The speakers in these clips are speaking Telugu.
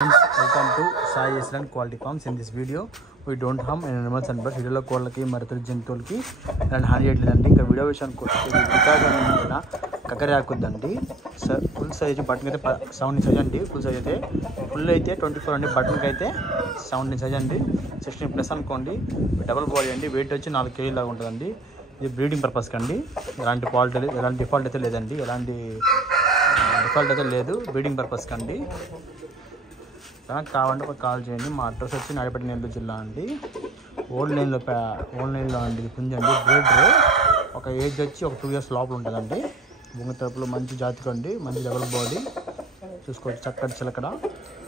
Welcome to Sai Island Quality Farms. In this video, we don't harm any animals and birds. వీడియోలో కోళ్ళకి మరితర జంతువులకి ఇలాంటి హాని చేయట్లేదండి. ఇంకా వీడియో విషయానికి వస్తే కక్కరి ఆకుద్దండి. ఫుల్ సైజ్ బటన్కి అయితే 7 సైజ్ అండి. ఫుల్ సైజ్ అయితే ఫుల్ అయితే 24 అండి. బటన్కి అయితే 17 సైజ్ అండి. 16+ అనుకోండి. డబుల్ బాడీ అండి. వెయిట్ వచ్చి 4 kg లాగా ఉంటుందండి. ఇది బ్రీడింగ్ పర్పస్కి అండి. ఎలాంటి డిఫాల్ట్ అయితే లేదండి. ఎలాంటి డిఫాల్ట్ అయితే లేదు. బ్రీడింగ్ పర్పస్కి అండి. కావాలంటే ఒక కాల్ చేయండి. మా అడ్రస్ వచ్చి నాయుడుపేట నెల్లూరు జిల్లా అండి. ఓల్డ్ లైన్లో అండి. ఇది పుంజ అండి. బ్రీడర్ ఒక ఏజ్ వచ్చి ఒక 2 years లోపల ఉంటుందండి. భూమి తరపులో మంచి జాతికి అండి. మంచి డబుల్ బాడీ చూసుకోవచ్చు. చక్కటి చిలకడ.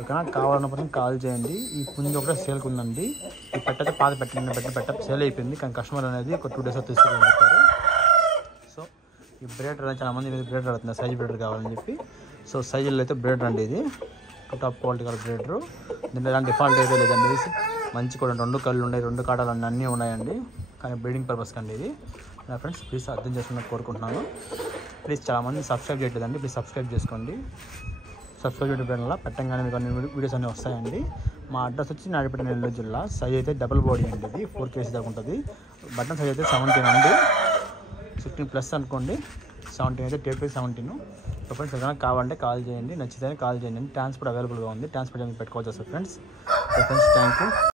ఎక్కడైనా కావాలన్నప్పుడు కాల్ చేయండి. ఈ పుంజ ఒకటే సేల్కి ఉందండి. ఈ పెట్టయితే పాత పెట్ట సేల్ అయిపోయింది. కానీ కస్టమర్ అనేది ఒక 2 days తీసుకుంటారు. సో ఈ బ్రీడర్ అనేది చాలా మంది బ్రీడర్ అవుతుంది. సైజ్ బ్రీడర్ కావాలని చెప్పి. సో సైజుల్లో అయితే బ్రీడర్ అండి. ఇది టాప్ క్వాలిటీ గల బ్రీడరు. దీంట్లో ఎలాంటి డిఫాల్ట్ అయితే లేదండి. మంచి కూడా 2 కళ్ళు ఉన్నాయి, 2 కాటాలు అన్నీ ఉన్నాయండి. కానీ బ్రీడింగ్ పర్పస్ కండి ఇది. నా ఫ్రెండ్స్ ప్లీజ్ అర్థం చేసుకుని కోరుకుంటున్నాను. ప్లీజ్ చాలామంది సబ్స్క్రైబ్ చేయట్లేదండి. ప్లీజ్ సబ్స్క్రైబ్ చేసుకోండి. సబ్స్క్రైబ్ చేయడం వల్ల పెట్టంగానే మీకు అన్ని వీడియోస్ అన్నీ వస్తాయండి. మా అడ్రస్ వచ్చి నాయుడుపేట నెల్లూరు జిల్లా. సైజ్ అయితే డబుల్ బాడీ అండి. ఇది 4 kg దాకా ఉంటుంది. బటన్ సైజ్ అయితే 17 అండి. 16+ అనుకోండి. 17 అయితే టేప్ 17. ఫ్రెండ్స్ ఏదైనా కావాలంటే కాల్ చేయండి. నచ్చితే కాల్ చేయండి. ట్రాన్స్పోర్ట్ అవైలబుల్గా ఉంది. ట్రాన్స్పోర్ట్ పెట్టుకోవచ్చు సార్ ఫ్రెండ్స్. Thank you.